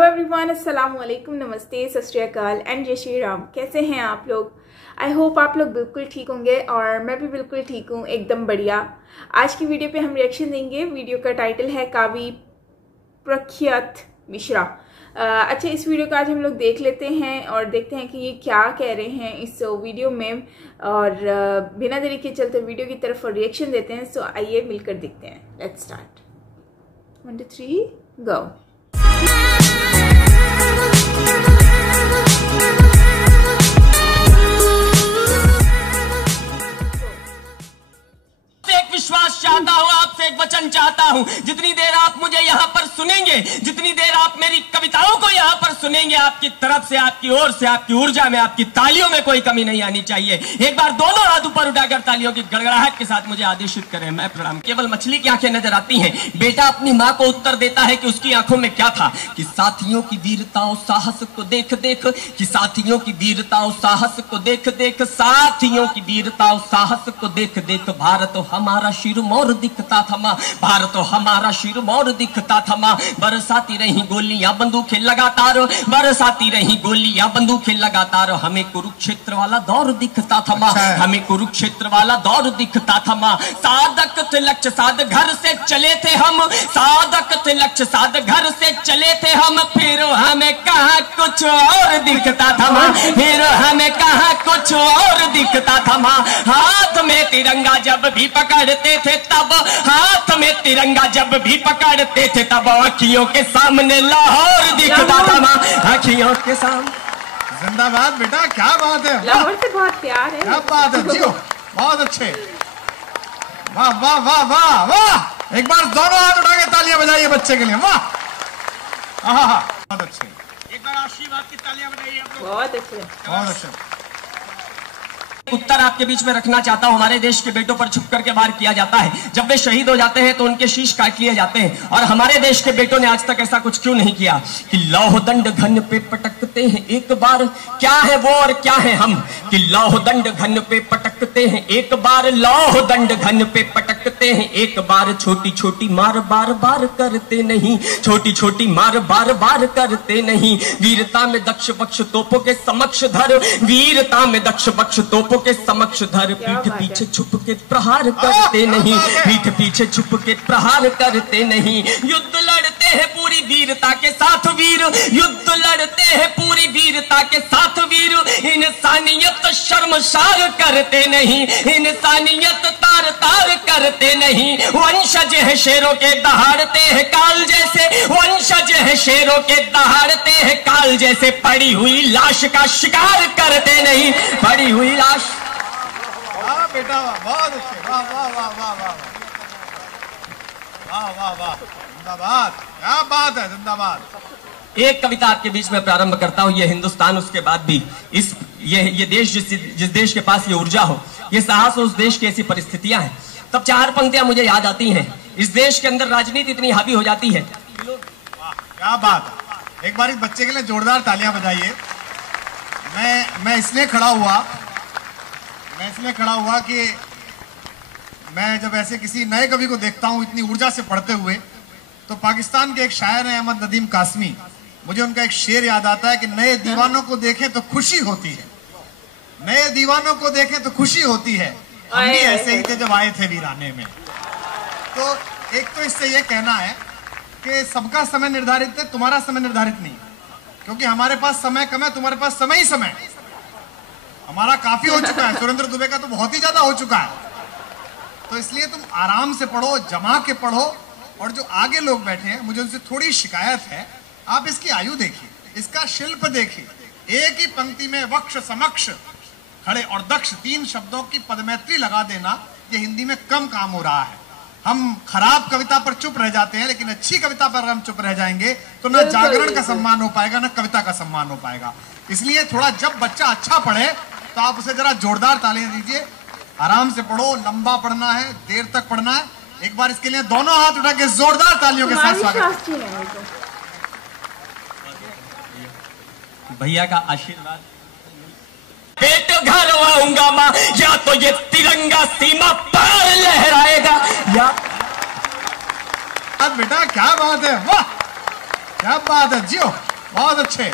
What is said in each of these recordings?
Hello everyone, अस्सलाम वालेकुम, नमस्ते, सत श्री अकाल एंड जय श्री राम। कैसे हैं आप लोग? आई होप आप लोग बिल्कुल ठीक होंगे और मैं भी बिल्कुल ठीक हूँ, एकदम बढ़िया। आज की वीडियो पे हम रिएक्शन देंगे। वीडियो का टाइटल है कावी प्रख्यात मिश्रा। अच्छा, इस वीडियो को आज हम लोग देख लेते हैं और देखते हैं कि ये क्या कह रहे हैं इस वीडियो में, और बिना देरी के चलते वीडियो की तरफ रिएक्शन देते हैं। सो आइए मिलकर देखते हैं। Let's start. 1 2 3 गो। एक विश्वास चाहता हूँ, आपसे एक वचन चाहता हूँ। जितनी देर आप मुझे यहाँ पर सुनेंगे, जितनी देर आप मेरी कविताओं को यहाँ पर सुनेंगे, आपकी तरफ से, आपकी ओर से, आपकी ऊर्जा में, आपकी तालियों में कोई कमी नहीं आनी चाहिए। एक बार दोनों हाथ ऊपर उठाकर तालियों की गड़गड़ाहट के साथ मुझे आदेशित करें। मैं प्रणाम। केवल मछली की आंखें नजर आती हैं। बेटा अपनी माँ को उत्तर देता है कि उसकी आंखों में क्या था, कि साथियों की वीरता और साहस को देख देख, कि साथियों की वीरता और साहस को देख देख, साथियों की वीरता और साहस को देख देख, भारत हमारा शिरमौर दिखता था माँ, भारत हमारा शिरमौर दिखता था माँ। बरसाती रही गोलियां बंदूकें लगातार, बरसाती रही गोलियां बंदूकें लगातार, हमें कुरुक्षेत्र वाला दौर दिखता था माँ, हमें कुरुक्षेत्र वाला दौर दिखता था माँ। साधक थे लक्ष्य साध घर से चले थे हम, साधक थे लक्ष्य साध घर से चले थे हम, फिर हमें कहाँ कुछ और दिखता था माँ, फिर हमें कहाँ कुछ और दिखता था माँ। हाथ में तिरंगा जब भी पकड़ते थे तब, हाथ में तिरंगा जब भी पकड़ते थे तब, अखियों के सामने लाहौर दिखता था माँ, अखियों के सामने। जिंदाबाद बेटा, क्या बात है, लाहौर से बहुत प्यार है। क्या बात है, जियो, बहुत अच्छे, वाह वाह वाह वाह वाह। एक बार दोनों हाथ उठा के तालियां बजाइए बच्चे के लिए, वाह, बहुत अच्छे। एक बार आशीर्वाद की तालियां बजाइए आप लोग। बहुत अच्छे, बहुत अच्छे। उत्तर आपके बीच में रखना चाहता हूं। हमारे देश के बेटों पर छुप करके वार किया जाता है। जब वे शहीद हो जाते हैं तो उनके शीश काट लिए जाते हैं, और हमारे देश के बेटों ने आज तक ऐसा कुछ क्यों नहीं किया कि लौह दंड घन पे पटकते हैं एक बार। क्या है वो और क्या है हम, कि लौह दंड घन पे पटकते हैं एक बार, लौह दंड घन पे पटकते हैं एक बार, छोटी छोटी मार बार बार करते नहीं, छोटी छोटी मार बार बार करते नहीं। वीरता में दक्ष बक्ष तोपों के समक्ष धर, वीरता में दक्ष बक्ष तोपों के समक्ष धर, पीठ पीछे छुप के प्रहार करते नहीं, पीठ पीछे छुप के प्रहार करते नहीं। युद्ध लड़ते हैं पूरी वीरता के साथ वीर, युद्ध लड़ते हैं पूरी वीरता के साथ वीर, इंसानियत शर्मसार करते नहीं, इंसानियत तार तार करते नहीं। वंशज है शेरों के दहाड़ते हैं काल जैसे, वंशज है शेरों के दहाड़ते हैं काल जैसे, पड़ी हुई लाश का शिकार करते नहीं, पड़ी हुई लाश। वाह बेटा, बहुत अच्छे, वाह वाह वाह वाह वाह वाह वाह वाह, जिंदाबाद, क्या बात है, जिंदाबाद। एक कविता आपके बीच में प्रारंभ करता हूं। ये हिंदुस्तान, उसके बाद भी इस ये देश, जिस देश के पास ये ऊर्जा हो, ये साहस हो, उस देश की ऐसी परिस्थितियां हैं, तब 4 पंक्तियां मुझे याद आती हैं। इस देश के अंदर राजनीति इतनी हावी हो जाती है। वाह, क्या बात है। एक बार इस बच्चे के लिए जोरदार तालियां बजाइए। मैं इसलिए खड़ा हुआ कि मैं जब ऐसे किसी नए कवि को देखता हूं इतनी ऊर्जा से पढ़ते हुए, तो पाकिस्तान के एक शायर हैं अहमद नदीम कासमी, मुझे उनका एक शेर याद आता है कि नए दीवानों को देखें तो खुशी होती है, नए दीवानों को देखें तो खुशी होती है, हम भी ऐसे ही थे जब आए थे वीराने में। तो एक तो इससे ये कहना है कि सबका समय निर्धारित है, तुम्हारा समय निर्धारित नहीं, क्योंकि हमारे पास समय कम है, तुम्हारे पास समय ही समय, हमारा काफी हो चुका है, सुरेंद्र दुबे का तो बहुत ही ज्यादा हो चुका है। तो इसलिए तुम आराम से पढ़ो, जमा के पढ़ो, और जो आगे लोग बैठे हैं, मुझे उनसे थोड़ी शिकायत है, आप इसकी आयु देखिए, इसका शिल्प देखिए, एक ही पंक्ति में वक्ष समक्ष खड़े और दक्ष 3 शब्दों की पदमैत्री लगा देना, ये हिंदी में कम काम हो रहा है। हम खराब कविता पर चुप रह जाते हैं, लेकिन अच्छी कविता पर हम चुप रह जाएंगे तो ना जागरण का सम्मान हो पाएगा, ना कविता का सम्मान हो पाएगा। इसलिए थोड़ा, जब बच्चा अच्छा पढ़े तो आप उसे जरा जोरदार तालियां दीजिए। आराम से पढ़ो, लंबा पढ़ना है, देर तक पढ़ना है। एक बार इसके लिए दोनों हाथ उठा के जोरदार तालियों के साथ स्वागत। भैया का आशीर्वाद। पेट घर आऊंगा माँ, या तो ये तिरंगा सीमा पार लहराएगा, या बेटा, क्या बात है, वाह। क्या बात है, जियो, बहुत अच्छे।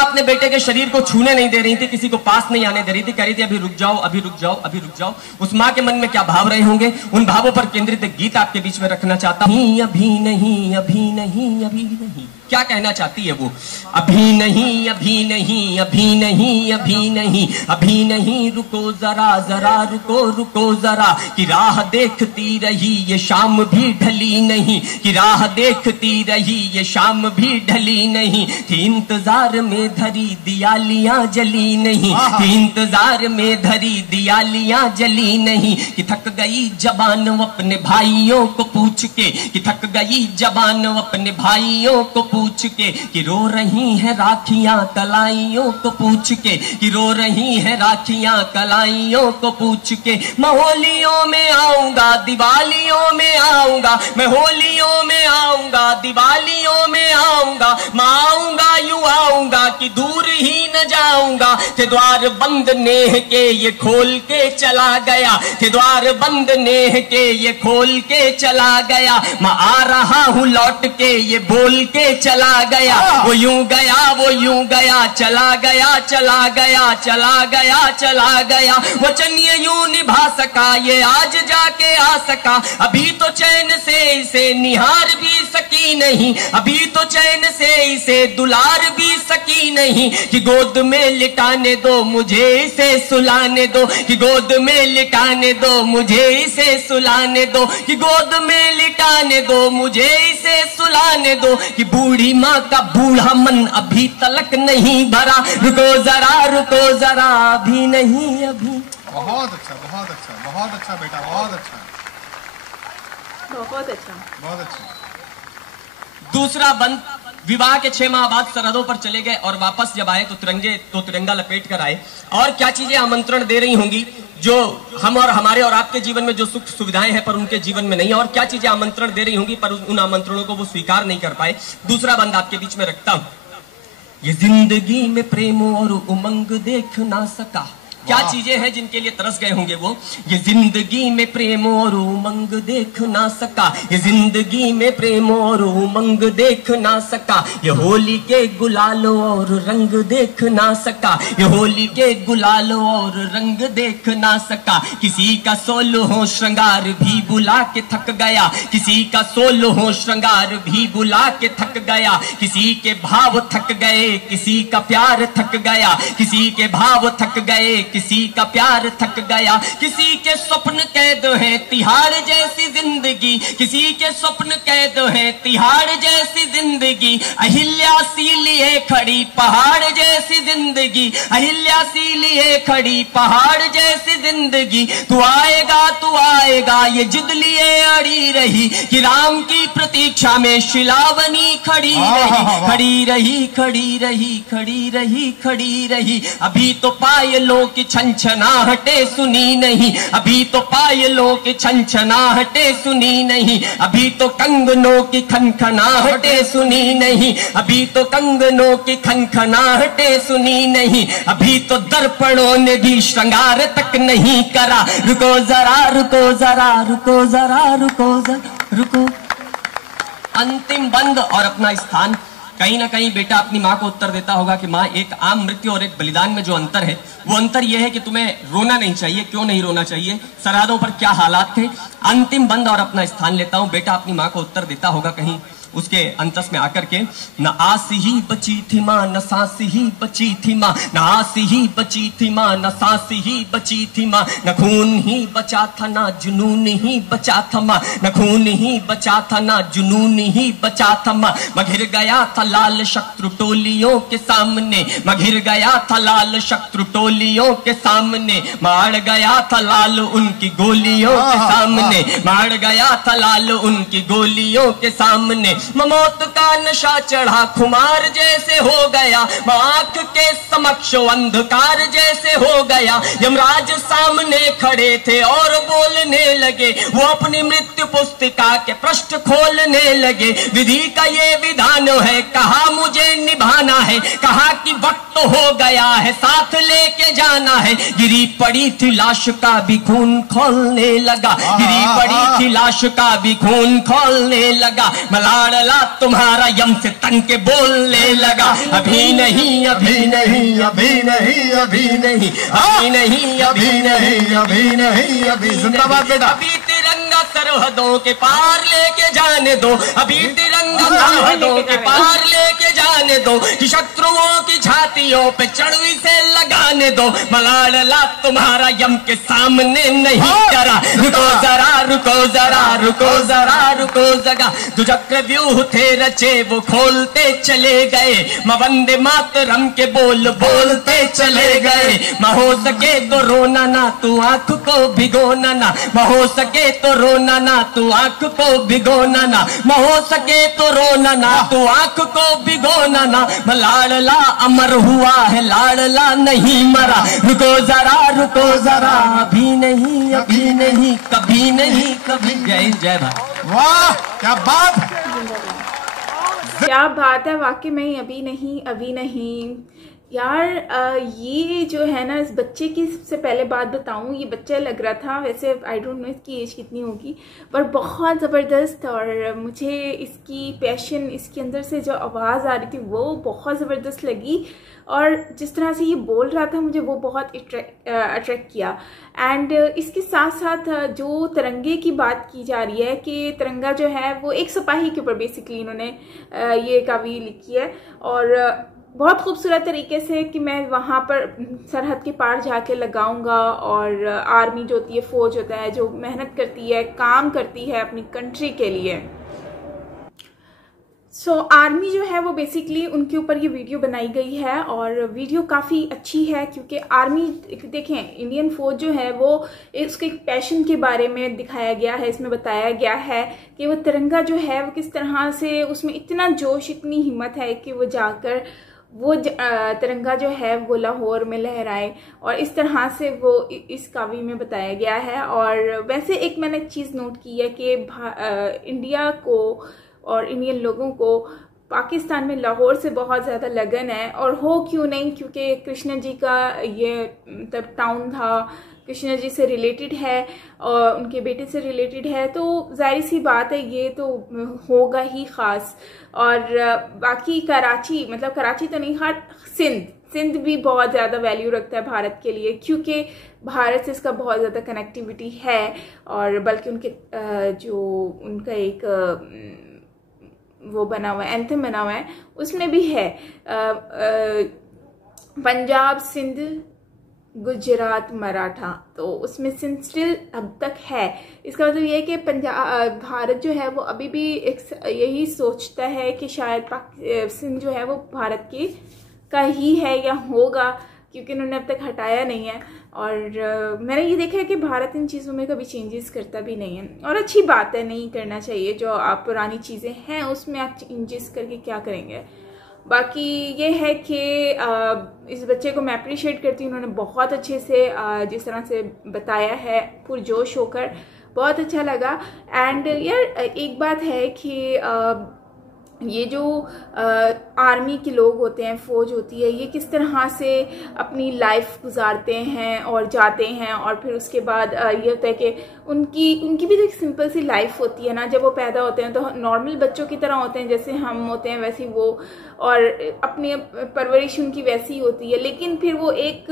अपने बेटे के शरीर को छूने नहीं दे रही थी, किसी को पास नहीं आने दे रही थी, कह रही थी अभी रुक जाओ, अभी रुक जाओ, अभी रुक जाओ। उस माँ के मन में क्या भाव रहे होंगे, उन भावों पर केंद्रित एक गीत आपके बीच में रखना चाहता हूं। अभी नहीं, अभी नहीं, अभी नहीं, क्या कहना चाहती है वो? अभी नहीं, अभी नहीं, अभी नहीं, अभी नहीं, अभी नहीं, रुको जरा, जरा रुको, रुको जरा, कि राह देखती रही ये शाम भी ढली नहीं, कि राह देखती रही ये शाम भी ढली नहीं, कि इंतजार में धरी दियालियां जली नहीं, कि इंतजार में धरी दियालियां जली नहीं, कि थक गई जबान अपने भाइयों को पूछ के, कि थक गई जबान अपने भाइयों को पूछ के, कि रो रही है राखियां कलाइयों को पूछ के, कि रो रही है राखियां कलाइयों को पूछ के। मैं होलियों में आऊंगा, दिवालियों में आऊंगा, मैं होलियों में आऊंगा, दिवालियों में आऊंगा, मैं आऊंगा यूं आऊंगा कि दूर ही न जाऊंगा, थे द्वार बंद नेह के ये खोल के चला गया, थे द्वार बंद नेह के ये खोल के चला गया, मैं आ रहा हूँ लौट के ये बोल के चला गया, वो यूं गया, वो यूं गया, चला गया, चला गया, चला गया, चला गया, वचन ये यूं निभा सका, ये आज जाके आ सका, अभी तो चैन से इसे निहार भी सकी नहीं, अभी तो चैन से इसे दुलार भी सकी नहीं, कि गोद में लिटाने दो मुझे इसे सुलाने दो, कि गोद में लिटाने दो मुझे इसे सुलाने दो, कि गोद में लिटाने दो मुझे इसे सुलाने दो, कि बूढ़ी माँ का बूढ़ा मन अभी तलक नहीं भरा, रुको जरा, रुको जरा, अभी नहीं, अभी। बहुत अच्छा, बहुत अच्छा, बहुत अच्छा बेटा, बहुत अच्छा, बहुत अच्छा, बहुत अच्छा। दूसरा बंद, विवाह के 6 माह बाद सरहदों पर चले गए और वापस जब आए तो तिरंगा लपेट कर आए, और क्या चीजें आमंत्रण दे रही होंगी जो हम और हमारे और आपके जीवन में जो सुख सुविधाएं हैं पर उनके जीवन में नहीं, और क्या चीजें आमंत्रण दे रही होंगी पर उन आमंत्रणों को वो स्वीकार नहीं कर पाए। दूसरा बंद आपके बीच में रखता हूं। ये जिंदगी में प्रेम और उमंग देख ना सका, क्या चीजें हैं जिनके लिए तरस गए होंगे वो? ये जिंदगी में प्रेम और उमंग देख ना सका, ये जिंदगी में प्रेम और उमंग देख ना सका, ये होली के गुलाल और रंग देख ना सका, ये होली के गुलाल और रंग देख ना सका, किसी का 16 श्रृंगार भी बुला के थक गया, किसी का 16 श्रृंगार भी बुला के थक गया, किसी के भाव थक गए, किसी का प्यार थक गया, किसी के भाव थक गए, किसी का प्यार थक गया, किसी के स्वप्न कैद है तिहाड़ जैसी जिंदगी, किसी के स्वप्न कैद है तिहाड़ जैसी जिंदगी, अहिल्या सी लिए खड़ी पहाड़ जैसी जिंदगी, अहिल्या सी लिए खड़ी पहाड़ जैसी जिंदगी, तू आएगा, तू आएगा ये जिद लिए अड़ी रही, कि राम की प्रतीक्षा में शिलावनी खड़ी रही, खड़ी रही, खड़ी रही, खड़ी रही, खड़ी रही, अभी तो पायलों की छनछनाहटे सुनी नहीं, अभी तो पायलों की छनछनाहटे सुनी नहीं, अभी तो कंगनों की खनखनाहटे सुनी नहीं, अभी तो कंगनों की खनखनाहटे सुनी नहीं, अभी तो दर्पणों ने भी श्रृंगार तक नहीं करा, रुको जरा, रुको जरा, रुको जरा, रुको जरा, रुको। अंतिम बंद और अपना स्थान। कहीं ना कहीं बेटा अपनी माँ को उत्तर देता होगा कि माँ, एक आम मृत्यु और एक बलिदान में जो अंतर है वो अंतर यह है कि तुम्हें रोना नहीं चाहिए। क्यों नहीं रोना चाहिए? सरहदों पर क्या हालात थे। अंतिम बंद और अपना स्थान लेता हूं। बेटा अपनी माँ को उत्तर देता होगा कहीं उसके अंतस में आकर के, न आस ही बची थी माँ, न सांस ही बची थी माँ, न आस ही बची थी माँ, न सांस ही बची थी माँ, न खून ही बचा था ना जुनून ही बचा था माँ, न खून ही बचा था ना जुनून ही बचा था माँ। मैं घिर गया था लाल शत्रु टोलियों के सामने, मैं घिर गया था लाल शत्रु टोलियों के सामने, मार गया था लाल उनकी गोलियों के सामने, मार गया था लाल उनकी गोलियों के सामने। मौत का नशा चढ़ा खुमार जैसे हो गया, आंख के समक्ष अंधकार जैसे हो गया। यमराज सामने खड़े थे और बोलने लगे, वो अपनी मृत्यु पुस्तिका के पृष्ठ खोलने लगे। विधि का ये विधान है, कहा मुझे निभाना है, कहा कि वक्त हो गया है, साथ लेके जाना है। गिरी पड़ी थी लाश का भी खून खोलने लगा, गिरी पड़ी थी लाश का भी खून खोलने लगा। मलाला तुम्हारा यम से तन के बोलने लगा, अभी नहीं अभी नहीं अभी नहीं अभी नहीं अभी नहीं अभी नहीं अभी नहीं अभी। जिंदाबाद बेटा। अभी तिरंगा सरहदों के पार लेके जाने दो, अभी तिरंगा सरहदों के पार लेके जाने दो, कि शत्रुओं की छातियों पे चढ़वी से लगाने दो। मलाला तुम्हारा यम के सामने नहीं डरा, रुको जरा रुको जरा रुको जरा रुको जरा। जो चक्रव्यूह थे रचे वो खोलते चले गए, वंदे मातरम के बोल बोलते चले गए। हो सके तो रोना ना तू आंख को भिगोना ना, हो सके तो रोना ना तू आंख को भिगोना ना, हो सके तो रोना ना तू आंख को भिगोना ना। लाडला अमर हुआ है, लाडला नहीं मरा, रुको जरा अभी नहीं अभी नहीं कभी नहीं कभी। जय भारत। वाह क्या बात है, क्या बात है, वाकई में अभी नहीं यार। ये जो है ना, इस बच्चे की सबसे पहले बात बताऊं, ये बच्चा लग रहा था, वैसे आई डोंट नो इसकी एज कितनी होगी, पर बहुत ज़बरदस्त। और मुझे इसकी पैशन, इसके अंदर से जो आवाज़ आ रही थी वो बहुत ज़बरदस्त लगी, और जिस तरह से ये बोल रहा था मुझे वो बहुत अट्रैक्ट किया। एंड इसके साथ साथ जो तिरंगे की बात की जा रही है कि तिरंगा जो है वो एक सिपाही के ऊपर बेसिकली इन्होंने ये कवि लिखी है, और बहुत खूबसूरत तरीके से कि मैं वहाँ पर सरहद के पार जाके लगाऊंगा। और आर्मी जो होती है, फौज होता है जो मेहनत करती है, काम करती है अपनी कंट्री के लिए। आर्मी जो है वो बेसिकली उनके ऊपर ये वीडियो बनाई गई है, और वीडियो काफ़ी अच्छी है क्योंकि आर्मी, देखें इंडियन फौज जो है वो उसके एक पैशन के बारे में दिखाया गया है, इसमें बताया गया है कि वो तिरंगा जो है वो किस तरह से, उसमें इतना जोश, इतनी हिम्मत है कि वो जाकर वो तिरंगा जो है वो लाहौर में लहराए, और इस तरह से वो इस कवि में बताया गया है। और वैसे एक मैंने चीज़ नोट की है कि इंडिया को और इंडियन लोगों को पाकिस्तान में लाहौर से बहुत ज़्यादा लगन है, और हो क्यों नहीं, क्योंकि कृष्ण जी का ये मतलब टाउन था, कृष्ण जी से रिलेटेड है और उनके बेटे से रिलेटेड है, तो जाहिर सी बात है ये तो होगा ही ख़ास। और बाकी कराची, मतलब कराची तो नहीं, हर सिंध भी बहुत ज़्यादा वैल्यू रखता है भारत के लिए, क्योंकि भारत से इसका बहुत ज़्यादा कनेक्टिविटी है। और बल्कि उनके जो उनका एक वो बना हुआ है, एंथम बना हुआ है, उसमें भी है पंजाब, सिंध, गुजरात, मराठा, तो उसमें सिंध स्टिल अब तक है। इसका मतलब ये है कि भारत जो है वो अभी भी यही सोचता है कि शायद सिंध जो है वो भारत का ही है या होगा, क्योंकि उन्होंने अब तक हटाया नहीं है। और मैंने ये देखा है कि भारत इन चीज़ों में कभी चेंजेस करता भी नहीं है, और अच्छी बात है, नहीं करना चाहिए। जो आप पुरानी चीज़ें हैं उसमें आप चेंजेस करके क्या करेंगे। बाकी ये है कि इस बच्चे को मैं अप्रिशिएट करती हूँ, उन्होंने बहुत अच्छे से जिस तरह से बताया है पुरजोश होकर, बहुत अच्छा लगा। एंड यार एक बात है कि ये जो आर्मी के लोग होते हैं, फौज होती है, ये किस तरह से अपनी लाइफ गुजारते हैं और जाते हैं, और फिर उसके बाद ये होता है कि उनकी भी तो एक सिंपल सी लाइफ होती है ना। जब वो पैदा होते हैं तो नॉर्मल बच्चों की तरह होते हैं, जैसे हम होते हैं वैसे वो, और अपनी परवरिश उनकी वैसी होती है। लेकिन फिर वो एक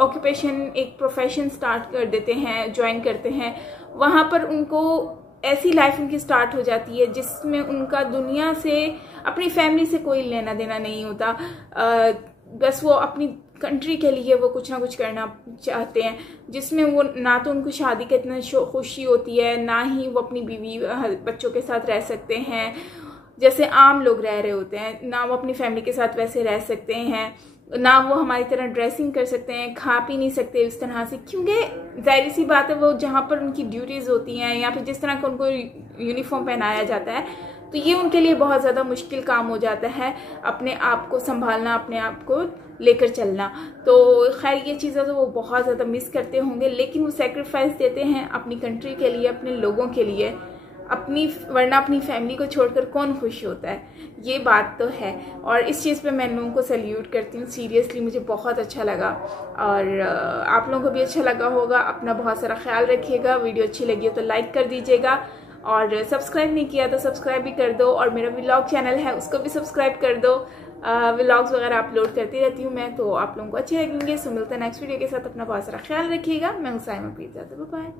ऑक्यूपेशन, एक प्रोफेशन स्टार्ट कर देते हैं, ज्वाइन करते हैं, वहाँ पर उनको ऐसी लाइफ उनकी स्टार्ट हो जाती है जिसमें उनका दुनिया से, अपनी फैमिली से कोई लेना देना नहीं होता। बस वो अपनी कंट्री के लिए वो कुछ ना कुछ करना चाहते हैं, जिसमें वो ना तो उनको शादी की इतनी खुशी होती है, ना ही वो अपनी बीवी बच्चों के साथ रह सकते हैं जैसे आम लोग रह रहे होते हैं, ना वो अपनी फैमिली के साथ वैसे रह सकते हैं, ना वो हमारी तरह ड्रेसिंग कर सकते हैं, खा पी नहीं सकते इस तरह से, क्योंकि जाहिर सी बात है वो जहाँ पर उनकी ड्यूटीज़ होती हैं या फिर जिस तरह का उनको यूनिफॉर्म पहनाया जाता है, तो ये उनके लिए बहुत ज़्यादा मुश्किल काम हो जाता है अपने आप को संभालना, अपने आप को लेकर चलना। तो खैर ये चीज़ें तो वो बहुत ज़्यादा मिस करते होंगे, लेकिन वो सेक्रीफाइस देते हैं अपनी कंट्री के लिए, अपने लोगों के लिए। वरना अपनी फैमिली को छोड़कर कौन खुश होता है, ये बात तो है। और इस चीज़ पे मैं इन लोगों को सल्यूट करती हूँ। सीरियसली मुझे बहुत अच्छा लगा और आप लोगों को भी अच्छा लगा होगा। अपना बहुत सारा ख्याल रखिएगा। वीडियो अच्छी लगी हो तो लाइक कर दीजिएगा और सब्सक्राइब नहीं किया तो सब्सक्राइब भी कर दो। और मेरा व्लॉग चैनल है उसको भी सब्सक्राइब कर दो। व्लॉग्स वगैरह अपलोड करती रहती हूँ मैं, तो आप लोगों को अच्छे लगेंगे। सो मिलते हैं नेक्स्ट वीडियो के साथ। अपना बहुत सारा ख्याल रखिएगा। मैं हूँ साइमा, प्लीज, बाय बाय।